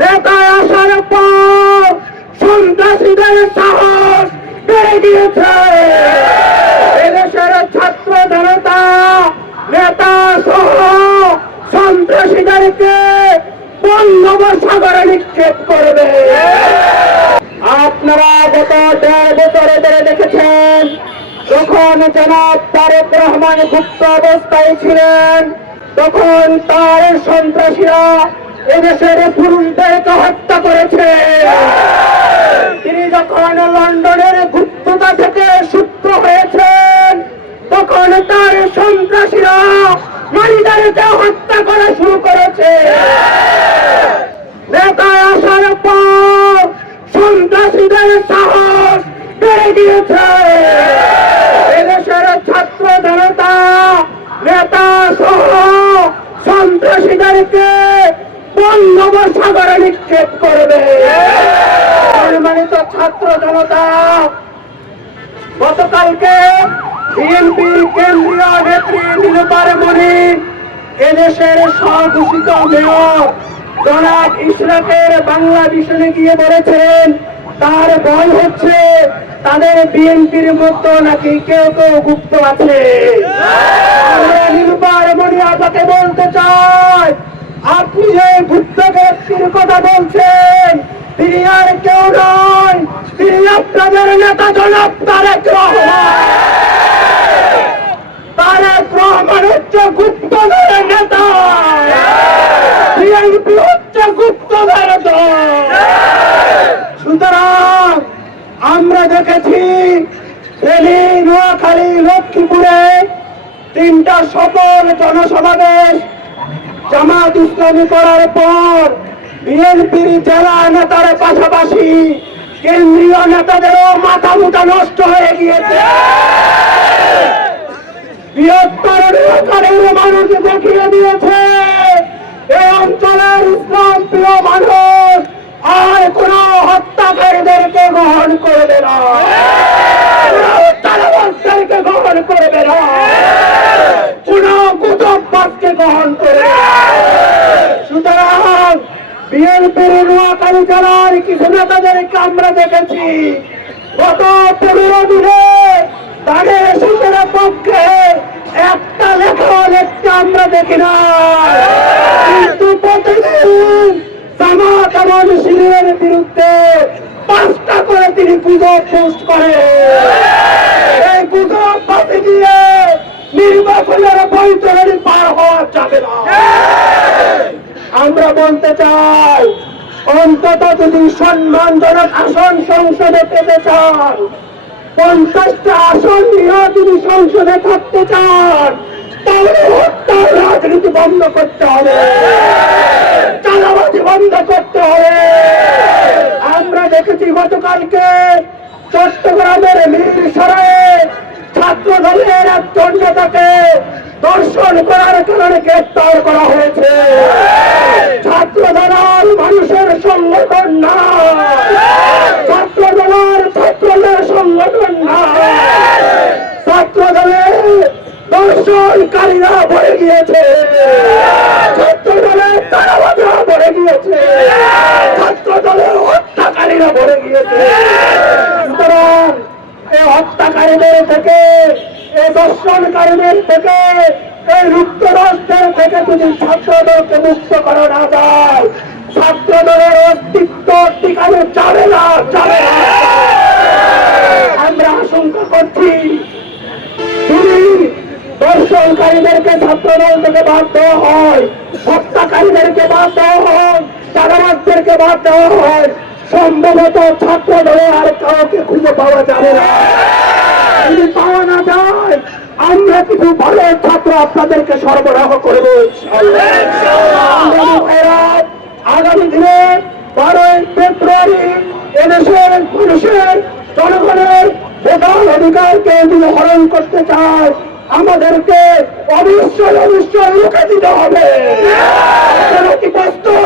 নেতায় আসার পর সন্ত্রাসীদের সাহস বেড়ে গিয়েছে। এদেশের ছাত্র জনতা নেতা সহ সন্ত্রাসীদেরকে বঙ্গোপসাগরে নিক্ষেপ করবে। আপনারা গত 1.5 বছরে ধরে দেখেছেন, যখন জনাব তারেক রহমান গুপ্ত অবস্থায় ছিলেন তখন তার সন্ত্রাসীরা এদেশের পুরুষদেরকে হত্যা করেছে। তিনি যখন লন্ডনের গুপ্ততা থেকে সূত্র হয়েছেন তখন তার সন্ত্রাসীরা নারীদেরকে হত্যা করা শুরু করেছে। নেতায় আসার পর সন্ত্রাসীদের সাহস বেড়ে গিয়েছে। এদেশের ছাত্র জনতা নেতা সহ সন্ত্রাসীদেরকে বঙ্গোপসাগরে নিক্ষেপ করবে। সম্মানিত ছাত্র জনতা, গতকালকে বিএনপির কেন্দ্রীয় নেত্রী নীলুফার মনি এদেশের স্বঘোষিত মেয়র জনাব ইশরাকের বাংলা ভিশনে গিয়ে বলেছেন তার ভয় হচ্ছে তাদের বিএনপির মধ্যে নাকি কেউ কেউ গুপ্ত আছে। আমরা নীলুফার মনি আপনাকে বলতে চাই, আপনি যে গুপ্ত ব্যক্তির কথা বলছেন তিনি আর কেউ নয়, তিনি আপনাদের নেতা জনাব তারেক রহমান। তারেক রহমান হচ্ছে গুপ্তধরের নেতা, বিএনপি হচ্ছে গুপ্তধরের দল। সুতরাং আমরা দেখেছি ফেনী, নোয়াখালী, লক্ষ্মীপুরে 3টা সফল জনসমাবেশ জামাত ইসলামী করার পর বিএনপির জেলা নেতার পাশাপাশি কেন্দ্রীয় নেতাদেরও মাথা মুঠা নষ্ট হয়ে গিয়েছে। বৃহত্তর নোয়াখালীর মানুষ দেখিয়ে দিয়েছে এই অঞ্চলের ইসলাম প্রিয় মানুষ আর কোন হত্যাকারীদেরকে গ্রহণ করবে না, তারাবাসদেরকে গ্রহণ করবে না, কোন গুজববাজকে গ্রহণ করবে না। সুতরাং বিএনপির নোয়াখালী জেলার কিছু নেতাদেরকে আমরা দেখেছি গত 15 দিনে তাদের শিশুর পক্ষে একটা লেখা লিখতে আমরা দেখি না, কিন্তু প্রতিদিন জামাত এবং শিবিরের বিরুদ্ধে 5টা করে তিনি গুজব পোস্ট করে। এই গুজব বাতি দিয়ে নির্বাচনের বৈতরণী পার হওয়া যাবে না। আমরা বলতে চাই, অন্তত যদি সম্মানজনক আসন সংসদে পেতে চান, 50টা আসন নিয়ে যদি সংসদে থাকতে চান, তাহলে হত্যার রাজনীতি বন্ধ করতে হবে, চাঁদাবাজি বন্ধ করতে হবে। আমরা দেখেছি গতকালকে চট্টগ্রামের মিরসরায়ে ছাত্র দলের একজন নেতাকে দর্শন করার কারণে গ্রেফতার করা হয়েছে। ছাত্র দল মানুষের সংগঠন না, ছাত্র দলের সংগঠন না, ছাত্র দলের দর্শনকারীরা ভরে গিয়েছে, ছাত্র দলের তারাবাজরা ভরে গিয়েছে, ছাত্র দলের হত্যাকারীরা ভরে গিয়েছে। সুতরাং এই হত্যাকারীদের থেকে, এই দর্শনকারীদের থেকে, এই লুপ্তরাষ্ট্রের থেকে যদি ছাত্রদলকে মুক্ত করা না যায়, ছাত্র দলের অস্তিত্ব টিকানো যাবে না, যাবে না। আমরা আশঙ্কা করছি যদি দর্শনকারীদেরকে ছাত্রদল থেকে বাদ দেওয়া হয়, হত্যাকারীদেরকে বাদ দেওয়া হয়, চাঁদাবাজদেরকে বাদ দেওয়া হয়, সম্ভবত ছাত্র দলে আর কাউকে খুঁজে পাওয়া যাবে না। যদি পাওয়া না যায়, আমরা কিছু ভালো ছাত্র আপনাদেরকে সরবরাহ করব। আগামী দিনে 12ই ফেব্রুয়ারি এদেশের মানুষের জনগণের ভোটার অধিকারকে যদি হরণ করতে চায়, আমাদেরকে অবশ্যই অবশ্যই রুখে দিতে হবে। কি প্রস্তুত?